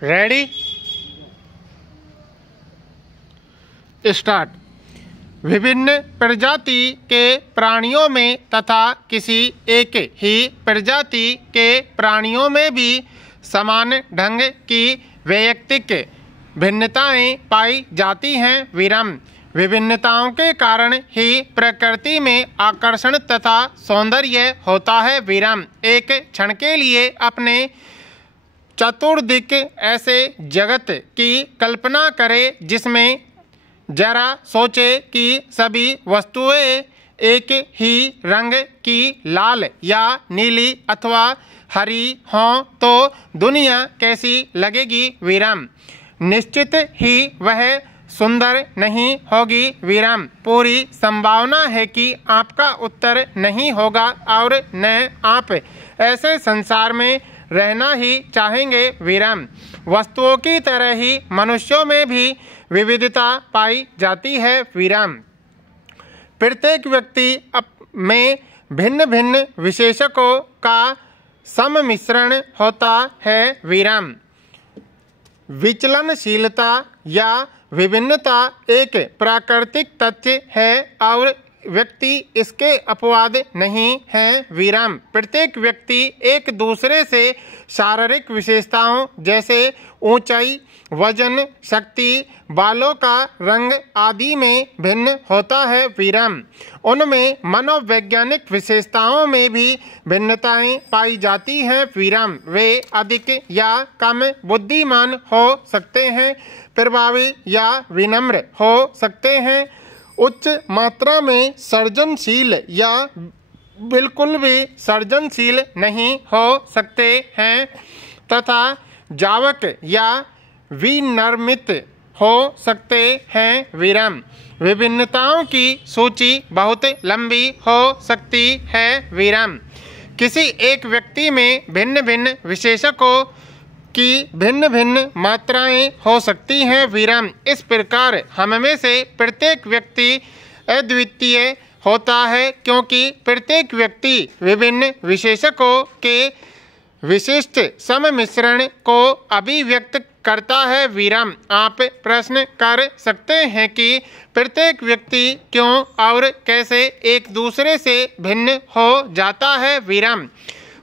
Ready start. विभिन्न प्रजाति के प्राणियों में तथा किसी एक ही प्रजाति के प्राणियों में भी समान ढंग की वैयक्तिक भिन्नताएं पाई जाती हैं। विराम। विभिन्नताओं के कारण ही प्रकृति में आकर्षण तथा सौंदर्य होता है। विराम। एक क्षण के लिए अपने चतुर्दिक ऐसे जगत की कल्पना करें जिसमें जरा सोचे कि सभी वस्तुएं एक ही रंग की लाल या नीली अथवा हरी हों तो दुनिया कैसी लगेगी। विराम। निश्चित ही वह सुंदर नहीं होगी। विराम। पूरी संभावना है कि आपका उत्तर नहीं होगा और न आप ऐसे संसार में रहना ही चाहेंगे। विराम। वस्तुओं की तरह ही मनुष्यों में भी विविधता पाई जाती है। विराम। प्रत्येक व्यक्ति में भिन्न भिन्न विशेषकों का सम्मिश्रण होता है। विराम। विचलनशीलता या विभिन्नता एक प्राकृतिक तथ्य है और व्यक्ति इसके अपवाद नहीं है। विराम। प्रत्येक व्यक्ति एक दूसरे से शारीरिक विशेषताओं जैसे ऊंचाई, वजन, शक्ति, बालों का रंग आदि में भिन्न होता है। विराम। उनमें मनोवैज्ञानिक विशेषताओं में भी भिन्नताएं पाई जाती हैं। विराम। वे अधिक या कम बुद्धिमान हो सकते हैं, प्रभावी या विनम्र हो सकते हैं, उच्च मात्रा में सृजनशील या बिल्कुल भी सृजनशील नहीं हो सकते हैं तथा जावक या विनर्मित हो सकते हैं। विराम। विभिन्नताओं की सूची बहुत लंबी हो सकती है। विराम। किसी एक व्यक्ति में भिन्न भिन्न विशेषकों की भिन्न भिन्न मात्राएं हो सकती हैं। विराम। इस प्रकार हम में से प्रत्येक व्यक्ति अद्वितीय होता है क्योंकि प्रत्येक व्यक्ति विभिन्न विशेषकों के विशिष्ट सम्मिश्रण को अभिव्यक्त करता है। विराम। आप प्रश्न कर सकते हैं कि प्रत्येक व्यक्ति क्यों और कैसे एक दूसरे से भिन्न हो जाता है। विराम।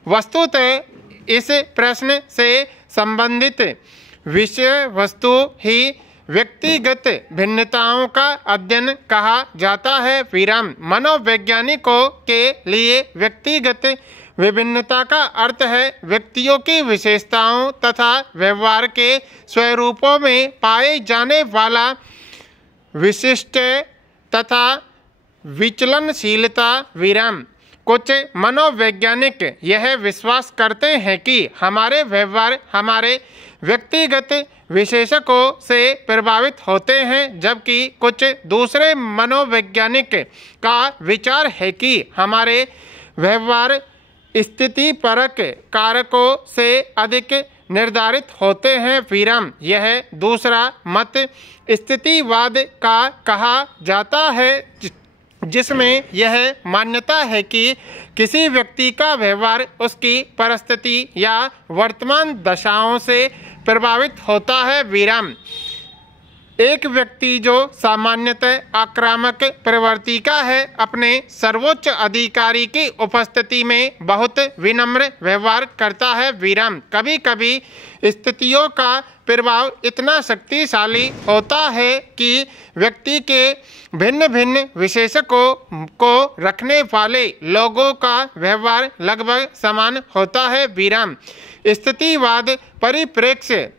वस्तुतः इस प्रश्न से संबंधित विषय वस्तु ही व्यक्तिगत भिन्नताओं का अध्ययन कहा जाता है। विराम। मनोवैज्ञानिकों के लिए व्यक्तिगत विभिन्नता का अर्थ है व्यक्तियों की विशेषताओं तथा व्यवहार के स्वरूपों में पाए जाने वाला विशिष्ट तथा विचलनशीलता। विराम। कुछ मनोवैज्ञानिक यह विश्वास करते हैं कि हमारे व्यवहार हमारे व्यक्तिगत विशेषकों से प्रभावित होते हैं, जबकि कुछ दूसरे मनोवैज्ञानिक का विचार है कि हमारे व्यवहार स्थितिपरक कारकों से अधिक निर्धारित होते हैं। विराम। यह दूसरा मत स्थितिवाद का कहा जाता है जिसमें यह मान्यता है कि किसी व्यक्ति का व्यवहार उसकी परिस्थिति या वर्तमान दशाओं से प्रभावित होता है। विराम। एक व्यक्ति जो सामान्यतः आक्रामक प्रवृत्ति का है अपने सर्वोच्च अधिकारी की उपस्थिति में बहुत विनम्र व्यवहार करता है। विराम। कभी कभी स्थितियों का प्रभाव इतना शक्तिशाली होता है कि व्यक्ति के भिन्न भिन्न विशेषकों को रखने वाले लोगों का व्यवहार लगभग समान होता है। विराम। स्थितिवाद परिप्रेक्ष्य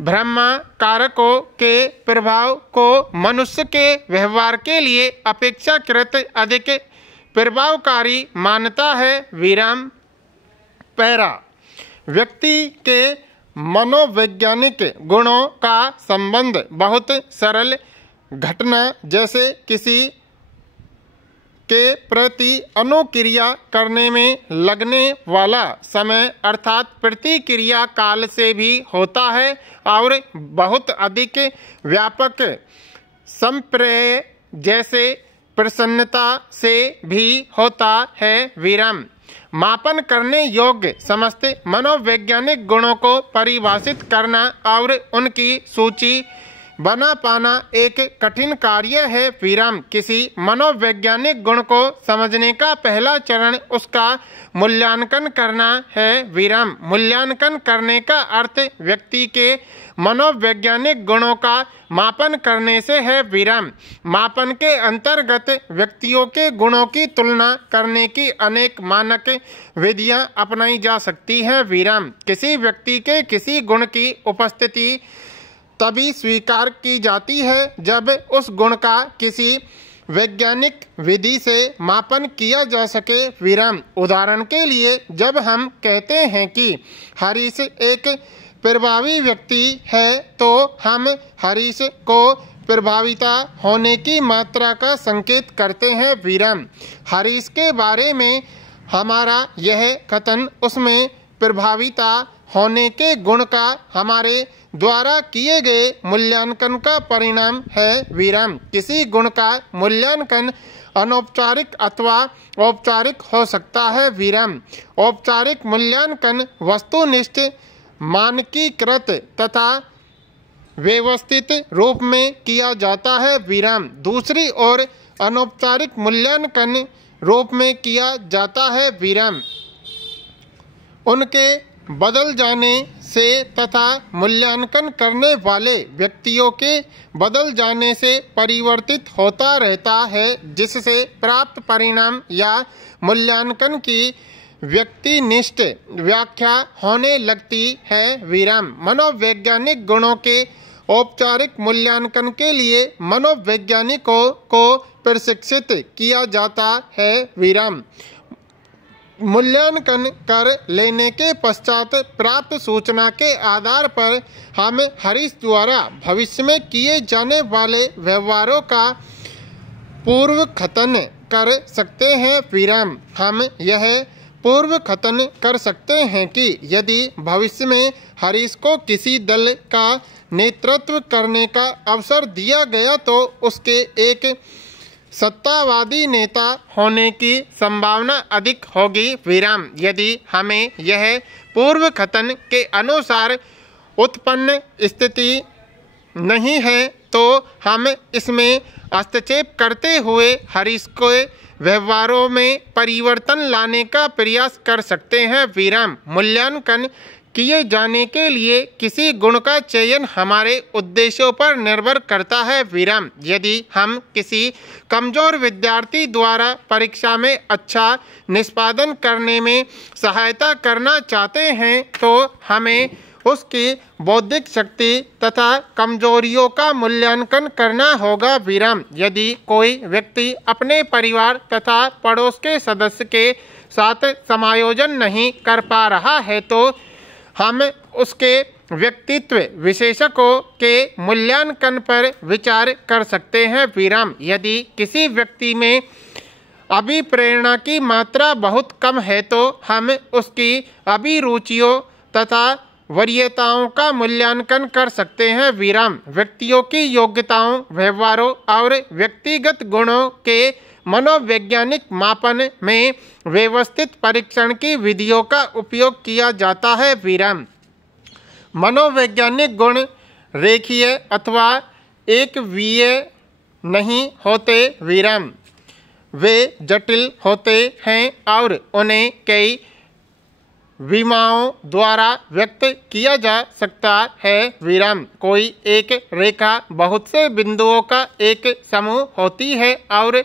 ब्रह्मा कारकों के प्रभाव को मनुष्य के व्यवहार के लिए अपेक्षाकृत अधिक प्रभावकारी मानता है। विराम। पैरा। व्यक्ति के मनोवैज्ञानिक गुणों का संबंध बहुत सरल घटना जैसे किसी के प्रति अनुक्रिया करने में लगने वाला समय अर्थात प्रतिक्रिया काल से भी होता है और बहुत अधिक व्यापक संप्रेय जैसे प्रसन्नता से भी होता है। विराम। मापन करने योग्य समस्त मनोवैज्ञानिक गुणों को परिभाषित करना और उनकी सूची बना पाना एक कठिन कार्य है। विराम। किसी मनोवैज्ञानिक गुण को समझने का पहला चरण उसका मूल्यांकन करना है। विराम। मूल्यांकन करने का अर्थ व्यक्ति के मनोवैज्ञानिक गुणों का मापन करने से है। विराम। मापन के अंतर्गत व्यक्तियों के गुणों की तुलना करने की अनेक मानक विधियां अपनाई जा सकती हैं। विराम। किसी व्यक्ति के किसी गुण की उपस्थिति तभी स्वीकार की जाती है जब उस गुण का किसी वैज्ञानिक विधि से मापन किया जा सके। विराम। उदाहरण के लिए जब हम कहते हैं कि हरीश एक प्रभावी व्यक्ति है तो हम हरीश को प्रभाविता होने की मात्रा का संकेत करते हैं। विराम। हरीश के बारे में हमारा यह कथन उसमें प्रभाविता होने के गुण का हमारे द्वारा किए गए मूल्यांकन का परिणाम है। विराम। किसी गुण का मूल्यांकन अनौपचारिक अथवा औपचारिक हो सकता है। विराम। औपचारिक मूल्यांकन वस्तुनिष्ठ मानकीकृत तथा व्यवस्थित रूप में किया जाता है। विराम। दूसरी ओर अनौपचारिक मूल्यांकन रूप में किया जाता है। विराम। उनके बदल जाने से तथा मूल्यांकन करने वाले व्यक्तियों के बदल जाने से परिवर्तित होता रहता है, जिससे प्राप्त परिणाम या मूल्यांकन की व्यक्तिनिष्ठ व्याख्या होने लगती है। विराम। मनोवैज्ञानिक गुणों के औपचारिक मूल्यांकन के लिए मनोवैज्ञानिकों को प्रशिक्षित किया जाता है। विराम। मूल्यांकन कर लेने के पश्चात प्राप्त सूचना के आधार पर हम हरीश द्वारा भविष्य में किए जाने वाले व्यवहारों का पूर्व कथन कर सकते हैं। विराम। हम यह पूर्व कथन कर सकते हैं कि यदि भविष्य में हरीश को किसी दल का नेतृत्व करने का अवसर दिया गया तो उसके एक सत्तावादी नेता होने की संभावना अधिक होगी। विराम। यदि हमें यह पूर्व कथन के अनुसार उत्पन्न स्थिति नहीं है तो हम इसमें हस्तक्षेप करते हुए हरीश के व्यवहारों में परिवर्तन लाने का प्रयास कर सकते हैं। विराम। मूल्यांकन किए जाने के लिए किसी गुण का चयन हमारे उद्देश्यों पर निर्भर करता है। विराम। यदि हम किसी कमजोर विद्यार्थी द्वारा परीक्षा में अच्छा निष्पादन करने में सहायता करना चाहते हैं तो हमें उसकी बौद्धिक शक्ति तथा कमजोरियों का मूल्यांकन करना होगा। विराम। यदि कोई व्यक्ति अपने परिवार तथा पड़ोस के सदस्य के साथ समायोजन नहीं कर पा रहा है तो हम उसके व्यक्तित्व विशेषकों के मूल्यांकन पर विचार कर सकते हैं। विराम। यदि किसी व्यक्ति में अभिप्रेरणा की मात्रा बहुत कम है तो हम उसकी अभिरुचियों तथा वरीयताओं का मूल्यांकन कर सकते हैं। विराम। व्यक्तियों की योग्यताओं, व्यवहारों और व्यक्तिगत गुणों के मनोवैज्ञानिक मापन में व्यवस्थित परीक्षण की विधियों का उपयोग किया जाता है। विराम। मनोवैज्ञानिक गुण रेखीय अथवा एकवीय नहीं होते। विराम। वे जटिल होते हैं और उन्हें कई विमाओं द्वारा व्यक्त किया जा सकता है। विराम। कोई एक रेखा बहुत से बिंदुओं का एक समूह होती है और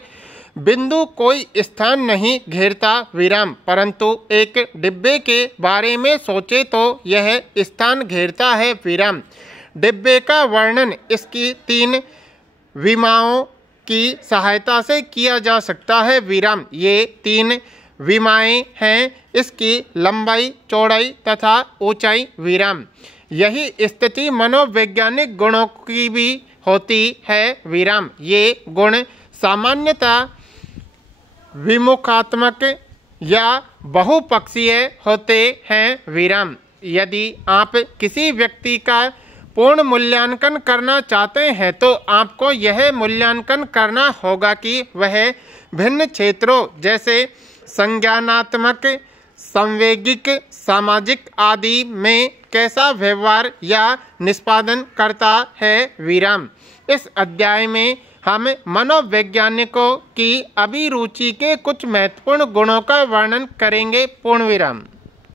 बिंदु कोई स्थान नहीं घेरता। विराम। परंतु एक डिब्बे के बारे में सोचे तो यह स्थान घेरता है। विराम। डिब्बे का वर्णन इसकी 3 विमाओं की सहायता से किया जा सकता है। विराम। ये 3 विमाएं हैं इसकी लंबाई, चौड़ाई तथा ऊंचाई। विराम। यही स्थिति मनोवैज्ञानिक गुणों की भी होती है। विराम। ये गुण सामान्यतः विमुखात्मक या बहुपक्षीय होते हैं। विराम। यदि आप किसी व्यक्ति का पूर्ण मूल्यांकन करना चाहते हैं तो आपको यह मूल्यांकन करना होगा कि वह भिन्न क्षेत्रों जैसे संज्ञानात्मक, संवैगिक, सामाजिक आदि में कैसा व्यवहार या निष्पादन करता है। विराम। इस अध्याय में हम मनोवैज्ञानिकों की अभिरुचि के कुछ महत्वपूर्ण गुणों का वर्णन करेंगे। पूर्ण विराम।